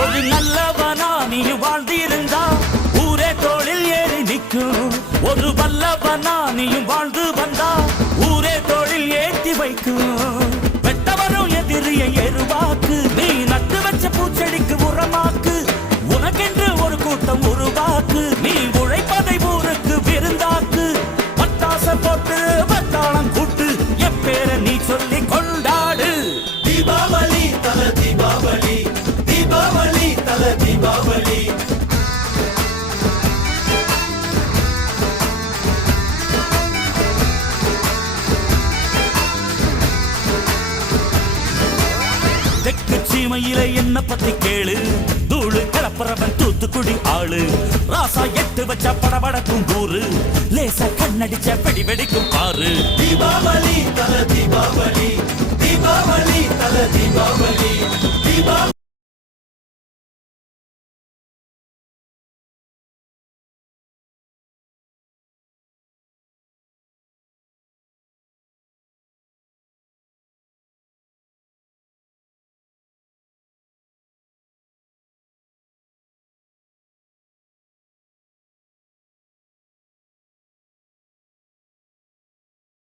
ஒரு நல்லவனா நீ வாழ்ந்திருந்தா ஊரே தோளில் ஏறி நிற்கும். ஒரு வல்லவனா நீயும் வாழ்ந்து வந்தா ஊரே தோளில் ஏற்றி வைக்கும். வெட்டவரும் எதிரியை எருவாக்கு, நீ நட்டு வச்ச பூச்செடிக்கு உரமாக்கு. உனக்கென்று ஒரு கூட்டம் உருவாக்கு, நீ உழைப்பதை ஊருக்கு விருந்தாக்கு. பட்டாச போட்டு பட்டாளம் கூட்டு, எப்பேர நீ சொல்லி கொண்டாடு. தீபாவளி தல தீபாவளி, தீபாவளி தல தீபாவளி. தெற்கு சீமையில என்ன பத்தி கேளு, தூளு கிளப்புறவன் தூத்துக்குடி ஆளு. ராசா எட்டு வச்ச படபடக்கும் கூறு, லேசா கண்ணடிச்ச வெடி வெடிக்கும் பாரு. தீபாவளி தல தீபாவளி, தீபாவளி தல தீபாவளி, தீபாவளி